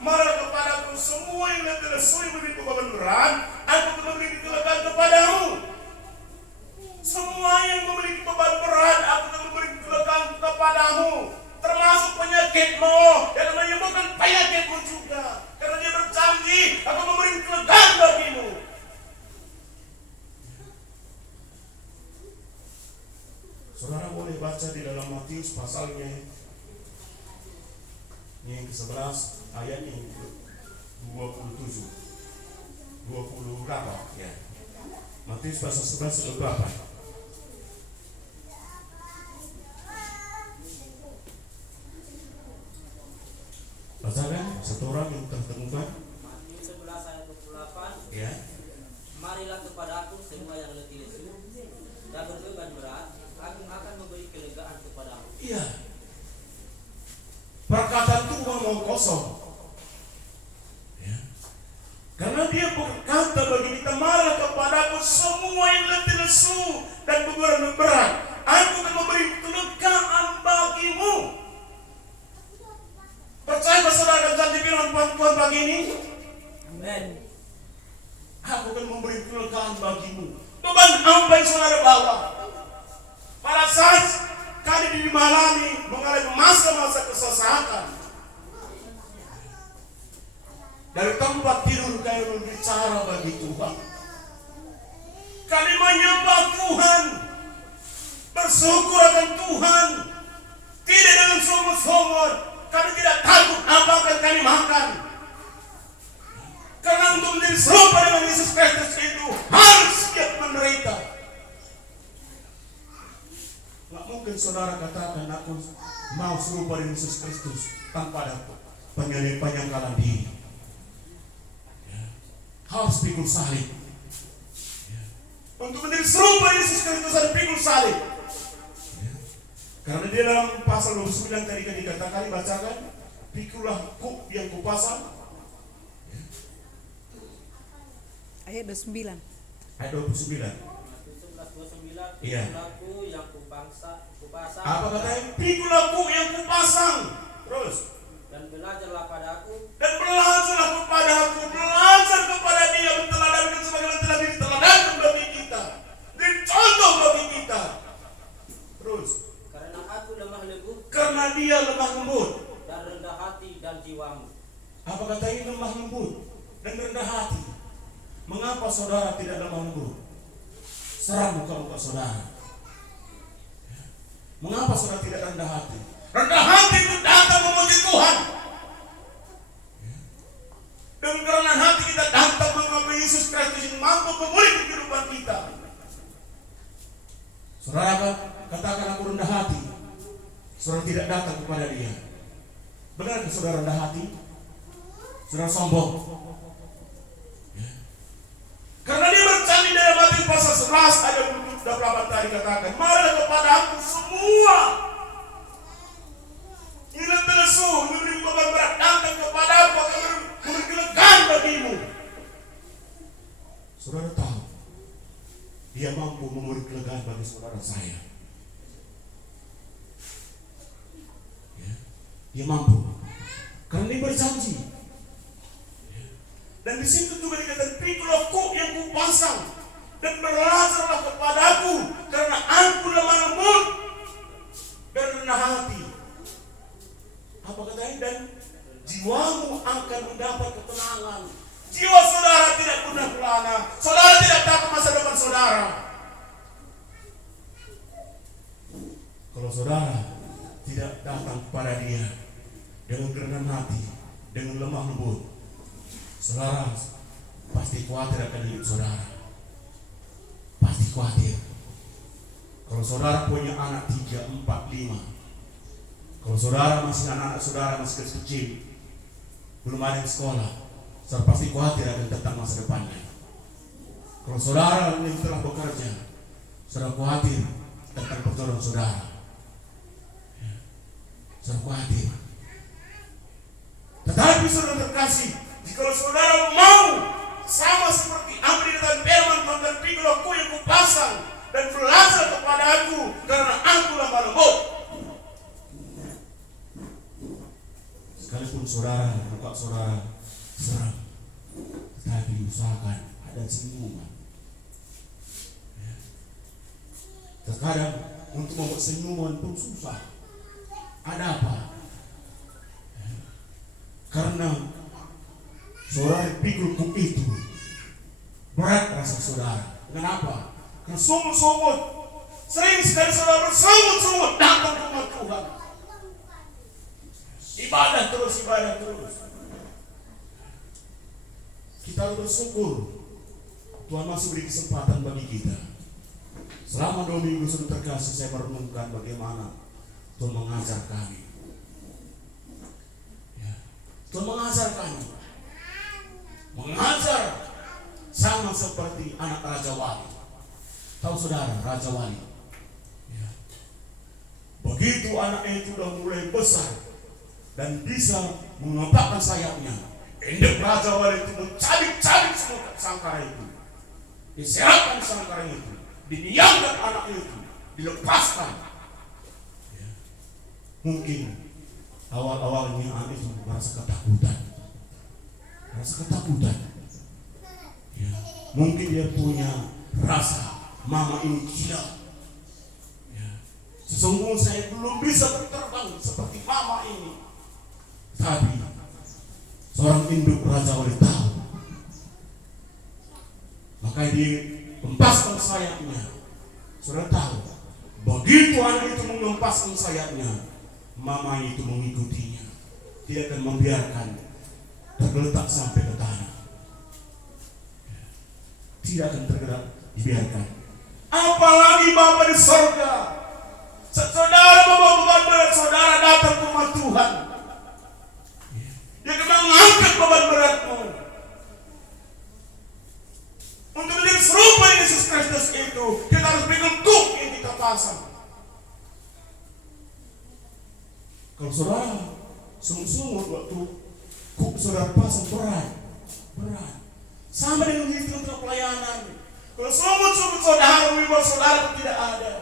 Marah kepadaku semua yang telah sulit memberi beban berat, aku akan memberi kelegaan kepadamu. Semua yang memiliki beban berat, aku akan memberi kelegaan kepadamu. Termasuk penyakitmu yang menyembuhkan penyakitmu juga. Karena dia berjanji, aku memberi kelegaan bagimu. Saudara boleh baca di dalam Matius pasalnya yang ke-11 ayatnya 27 28 ya. Matius pasal 11 ayat 28. Bacakan satu orang yang tertemukan. Matius 11 ayat 28. Ya. Marilah kepadaku semua yang letih lesu dan berbeban berat, aku akan memberi kelegaan kepadamu. Iya. Perkataan Tuhan mau kosong. Ya. Karena dia berkata bagi kita, marilah kepadaku semua yang letih lesu dan beban berat, aku akan memberi kelegaan bagimu. Percaya saudara dan janji firman Tuhan pagi ini? Amin. Aku akan memberi kelegaan bagimu. Beban apa yang saudara bawa? Pada saat kali dimalami mengalami masa-masa kesesatan, dari tempat tidur kami berbicara bagi Tuhan. Kami menyembah Tuhan, bersyukur akan Tuhan, tidak dengan sombong-sombong. Kami tidak takut apa akan kami makan. Karena untuk menjadi serupa dengan Yesus Kristus itu harus siap menderita. Gak mungkin saudara katakan aku mau serupa dengan Yesus Kristus tanpa ada penyangkalan diri. Ya. Harus pikul salib. Ya. Untuk menjadi serupa dengan Yesus Kristus ada pikul salib. Ya. Karena dia dalam pasal 29 tadi kan dikatakan, bacakan, pikulah kuk yang kupasang. Ayat 29. Ayat 29. Matius 11:29. Iya. Pikulah yang kupasang. Apa katanya? Pikulah kuk yang kupasang. Terus. Dan belajarlah padaku. Dan belajarlah kepada aku. Belajar kepada dia menteladankan sebagaimana telah diteladankan bagi kita. Dicontoh bagi kita. Terus. Karena aku lemah lembut. Karena dia lemah lembut. Dan rendah hati dan jiwamu. Apa katanya lemah lembut dan rendah hati? Mengapa saudara tidak lemah lembut? Seram muka-muka saudara. Mengapa saudara tidak rendah hati? Rendah hati itu datang memuji Tuhan. Dan karena hati kita datang mengambil Yesus Kristus yang mampu memulihkan kehidupan kita. Saudara katakan aku rendah hati. Saudara tidak datang kepada dia. Benarkah saudara rendah hati? Saudara sombong. Karena dia berjanji dalam Matius pasal 11 ayat 28 tadi katakan, marilah kepada aku semua yang letih lesu, memberi beban berat, datang kepada aku, akan memberi kelegaan bagimu. Saudara tahu, dia mampu memberi kelegaan bagi saudara saya. Ya, dia mampu, karena dia berjanji. Dan di situ juga dikatakan, pikulah kuk yang kupasang dan belajarlah kepadaku, karena aku lemah lembut dan rendah hati. Apa katanya? Dan jiwamu akan mendapat ketenangan. Jiwa saudara tidak pernah kelana. Saudara tidak takut masa depan saudara. Kalau saudara tidak datang kepada dia dengan kerendahan hati, dengan lemah lembut, saudara pasti khawatir akan hidup saudara. Pasti khawatir. Kalau saudara punya anak 3, 4, 5, kalau saudara masih anak-anak saudara masih kecil, belum ada yang sekolah, saudara pasti khawatir akan tentang masa depannya. Kalau saudara yang telah bekerja, saudara khawatir tentang pertolongan saudara. Saudara khawatir. Tetapi saudara terkasih, jika saudara mau sama seperti Amri dan Firman Tuhan, dan pikulah kuk yang kupasang dan belajar kepada aku, karena aku lemah lembut. sekalipun saudara, muka saudara seram, tetapi usahakan ada senyuman. Ya. Terkadang untuk membuat senyuman pun susah. Ada apa? Ya. Karena saudara pikirku itu berat rasa saudara. Kenapa? Karena sumut-sumut. Sering sekali saudara bersumut-sumut datang ke rumah Tuhan. Ibadah terus. Kita harus bersyukur Tuhan masih beri kesempatan bagi kita. Selama 2 minggu sudah terkasih saya merenungkan bagaimana Tuhan mengajar kami. Ya. Tuhan mengajar kami. Mengajar sama seperti anak Raja Wali. Tahu saudara Raja Wali? Ya. Begitu anaknya itu sudah mulai besar dan bisa mengepakkan sayapnya, induk Raja Wali itu mencabik-cabik semua sangkar itu, diserahkan sangkar itu, diniamkan anak itu, dilepaskan. Ya. Mungkin awal-awalnya anak itu merasa ketakutan. Ya. Mungkin dia punya rasa mama ini gila. Ya. Sesungguhnya saya belum bisa berterbang seperti mama ini. Tapi seorang induk Raja Wali tahu. Maka dia hempaskan sayapnya. Saudara tahu, begitu anak itu menghempaskan sayapnya, mama itu mengikutinya. Dia akan membiarkan tergeletak sampai ke tanah. Tidak akan tergerak, dibiarkan. Apalagi Bapa di surga. Saudara beban berat saudara datang ke rumah Tuhan. Dia akan mengangkat beban beratmu. Untuk menjadi serupa Yesus Kristus itu, kita harus berikan kuk yang kita pasang. Kalau saudara sungguh-sungguh waktu kuk saudara pasang berat. Sama dengan itu untuk pelayanan. Kalau sungguh-sungguh saudara wibawa saudara tidak ada.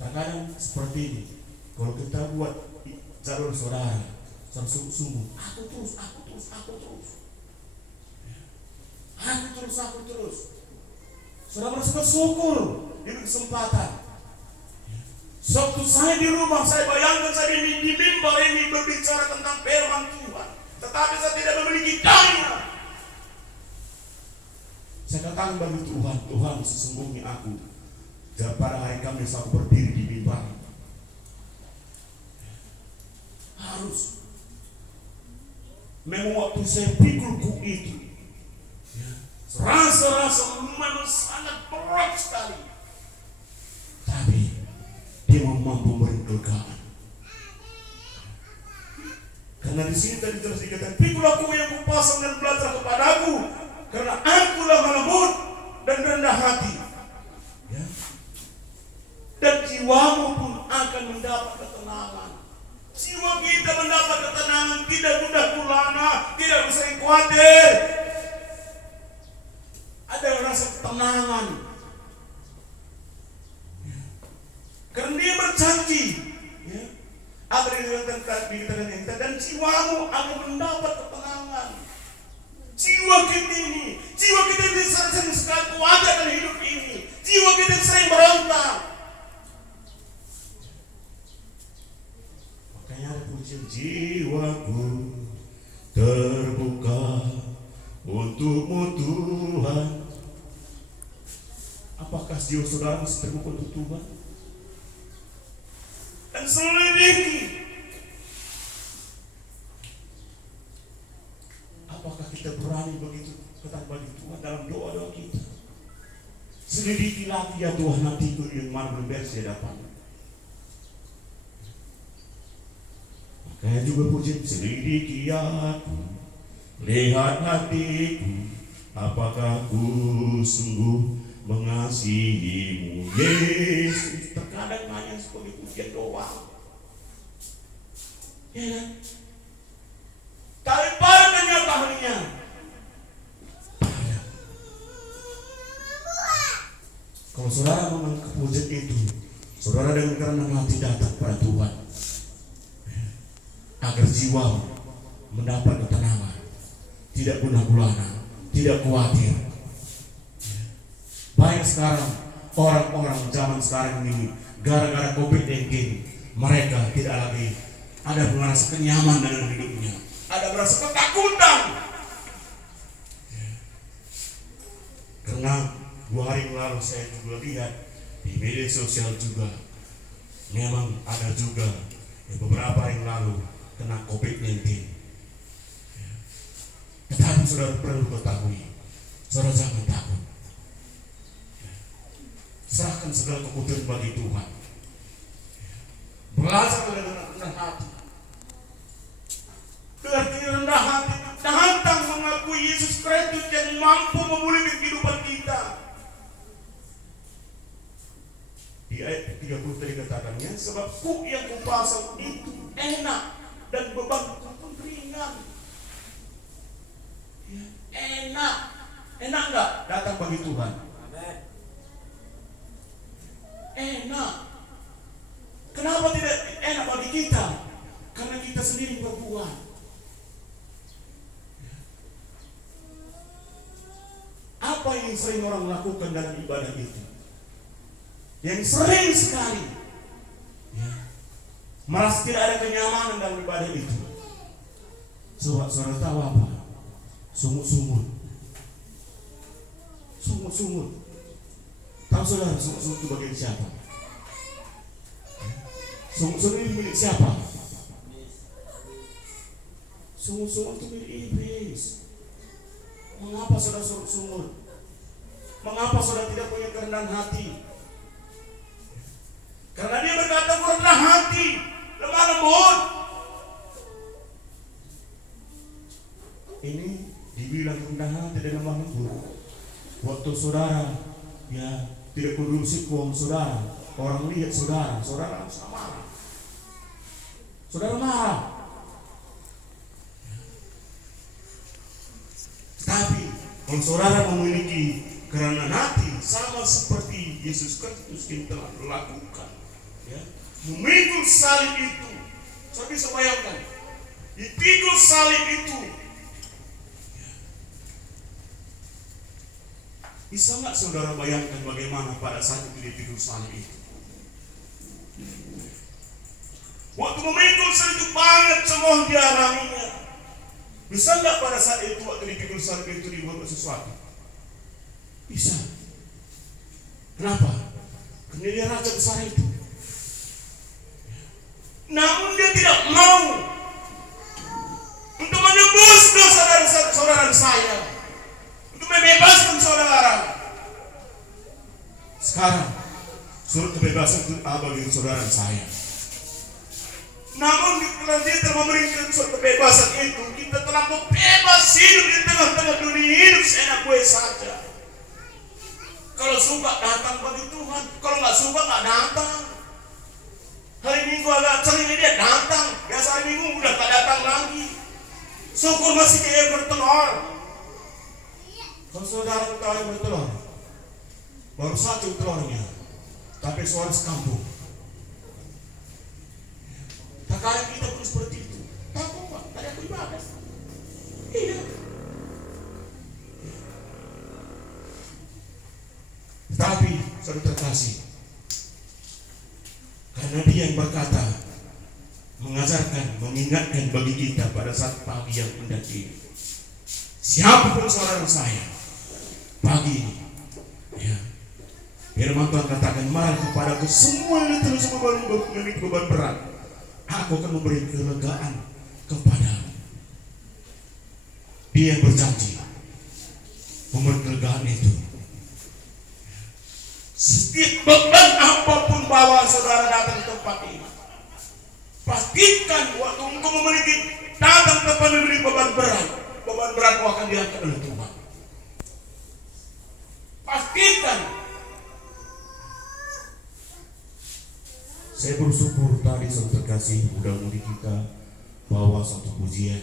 Kadang-kadang seperti ini. Kalau kita buat jalur saudara sungguh-sungguh, aku terus. Saudara harus bersyukur diberi kesempatan. Waktu saya di rumah, saya bayangkan saya di mimbar ini berbicara tentang firman Tuhan, tetapi saya tidak memiliki daya. Saya katakan bagi Tuhan sesungguhnya aku pada hari Kamis aku berdiri di mimbar. Harus. Memang waktu saya pikulku itu, rasa memang sangat berat sekali. Tapi dia mampu merindukan. Karena di sini tadi terus dikatakan, pikul aku yang kupasang dan belajar kepadaku, karena akulah lembut dan rendah hati. Ya. Dan jiwamu pun akan mendapat ketenangan. Jiwa kita mendapat ketenangan, tidak mudah gulana, tidak sering khawatir. Ada rasa ketenangan. Ya. Karena dia berjanji, ya. Apa yang dikatakan dan jiwamu akan mendapat ketenangan. Jiwa kita ini sering sekali khawatir dalam hidup ini. Jiwa kita sering berontak. Makanya ada pujian, jiwaku terbuka untukmu Tuhan. Apakah jiwa saudara masih terbuka untuk Tuhan? Dan selidiki, apakah kita berani begitu kata bagi Tuhan dalam doa-doa kita? Selidiki lagi ya Tuhan, nanti itu yang mana belum beres di hadapan. Makanya juga puji, selidiki aku, lihat hatiku, apakah ku sungguh mengasihimu Yesus. Terkadang hanya sebagai pujian doang, ya kan? Tapi pada kenyataannya kalau saudara mengenal pujian itu, saudara dengan karena hati datang pada Tuhan, agar jiwa mendapat ketenangan, tidak gundah gulana, tidak khawatir. Banyak sekarang orang-orang zaman sekarang ini gara-gara COVID-19 mereka tidak lagi ada merasa kenyamanan dengan hidupnya, ada merasa ketakutan. Karena 2 hari yang lalu saya juga lihat di media sosial juga memang ada juga beberapa hari yang lalu kena COVID-19. Tetapi saudara perlu ketahui, saudara jangan takut. Serahkan segala kebutuhan bagi Tuhan. Belajar dengan rendah hati. Berarti rendah hati, datang mengakui Yesus Kristus yang mampu memulihkan kehidupan kita. Di ayat 30 tadi katakannya, sebab kuk yang kupasang itu enak dan beban pun ringan. Ya, enak enggak datang bagi Tuhan? Amin. Enak. Kenapa tidak enak bagi kita? Karena kita sendiri berbuat. Apa yang sering orang lakukan dalam ibadah itu? Yang sering sekali merasa tidak ada kenyamanan dalam ibadah itu. Saudara tahu apa? Sungut-sungut. Tahu saudara sungut-sungut itu bagian siapa? Sungut-sungut ini milik siapa? Sungut-sungut itu milik iblis. Mengapa saudara sungut-sungut? Mengapa saudara tidak punya kerendahan hati? Karena dia berkata rendah hati, lemah lembut. Ini dibilang rendah hati dan lemah lembut. Waktu saudara tidak kondusif uang saudara, orang lihat saudara langsung marah. Saudara marah. Tapi kalau saudara memiliki kerendahan hati sama seperti Yesus Kristus yang telah melakukan, memikul salib itu, saya bisa bayangkan, dipikul salib itu. Bisa nggak saudara bayangkan bagaimana pada saat itu dipikul salib itu? Waktu memikul salib itu banyak semua dialaminya. Bisa nggak pada saat itu waktu dipikul salib itu dibuat sesuatu? Bisa. Kenapa? Karena dia raja besar itu. Namun dia tidak mau untuk menebus dosa dari saudara saya, untuk membebaskan saudara. Sekarang surat kebebasan itu bagi saudara saya. Namun kalau dia telah memberikan surat kebebasan itu, kita telah bebas hidup di tengah-tengah dunia, hidup seenak gue saja. Kalau suka datang bagi Tuhan, kalau nggak suka nggak datang. Hari Minggu agak sering dia datang, biasa hari Minggu udah tak datang lagi. Syukur masih kayak bertelur. Kalau saudara ketahui yang bertelur, baru 1 telurnya, tapi suara sekampung. Terkadang kita pun seperti itu. Takut Pak, tadi aku ibadah. Iya. Tapi saudara terkasih, karena dia yang berkata, mengajarkan, mengingatkan bagi kita pada saat pagi yang indah ini. Siapapun saudara saya, pagi ini, firman Tuhan katakan, mari kepadaku semua yang terus memiliki beban berat, aku akan memberi kelegaan kepadamu. Dia yang berjanji memberi kelegaan itu. Setiap beban apapun bawa saudara datang ke tempat ini, pastikan waktu engkau memiliki datang tempat memiliki beban berat akan diangkat oleh Tuhan. Pastikan. Saya bersyukur tadi saudara terkasih, mudah-mudahan kita bawa satu pujian.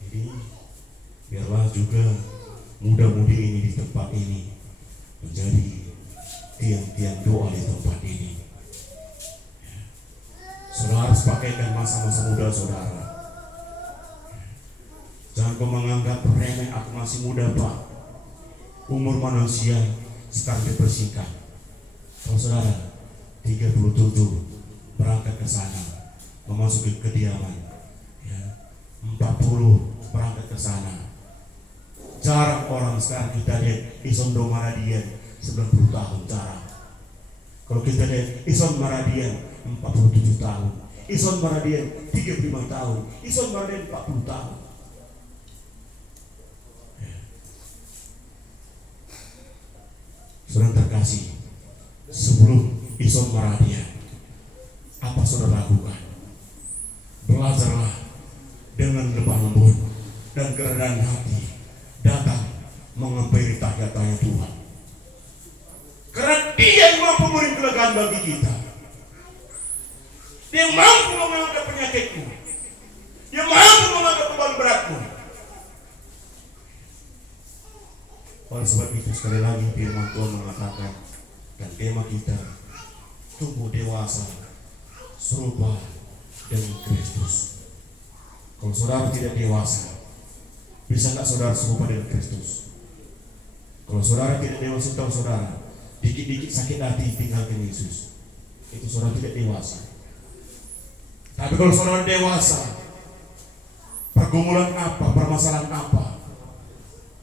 Jadi biarlah juga mudah-mudi ini di tempat ini menjadi tiang-tiang doa di tempat ini. Saudara lepas pakaikan masa-masa muda saudara. Jangan kau menganggap remeh, aku masih muda pak. Umur manusia sekarang dipersingkat. Kalau saudara 37 berangkat ke sana, memasuki kediaman, ya, 40 berangkat ke sana. Jarang orang sekarang kita lihat Ison do Maradian 90 tahun, jarang. Kalau kita lihat Ison Maradian 47 tahun, Ison Maradian 35 tahun, Ison Maradian 40 tahun. Ya. Saudara terkasih, sebelum Ison Maradian, apa saudara lakukan? Belajarlah dengan lemah lembut dan kerendahan hati datang menghampiri tanya-tanya Tuhan. Karena Dia yang mampu memberi kelegaan bagi kita. Dia mampu mengangkat penyakitmu. Dia mampu mengangkat beban beratmu. Oleh sebab itu sekali lagi firman Tuhan mengatakan, dan tema kita tumbuh dewasa serupa dengan Kristus. Kalau saudara tidak dewasa, bisa nggak saudara serupa dengan Kristus? Kalau saudara tidak dewasa, tahu saudara, dikit-dikit sakit hati tinggalkan Yesus, itu saudara tidak dewasa. Tapi kalau saudara dewasa, pergumulan apa, permasalahan apa,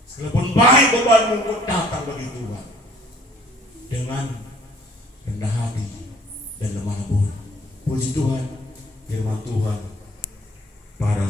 sekalipun baik bebanmu datang bagi Tuhan dengan rendah hati dan lemah lembut. Puji Tuhan, firman Tuhan pada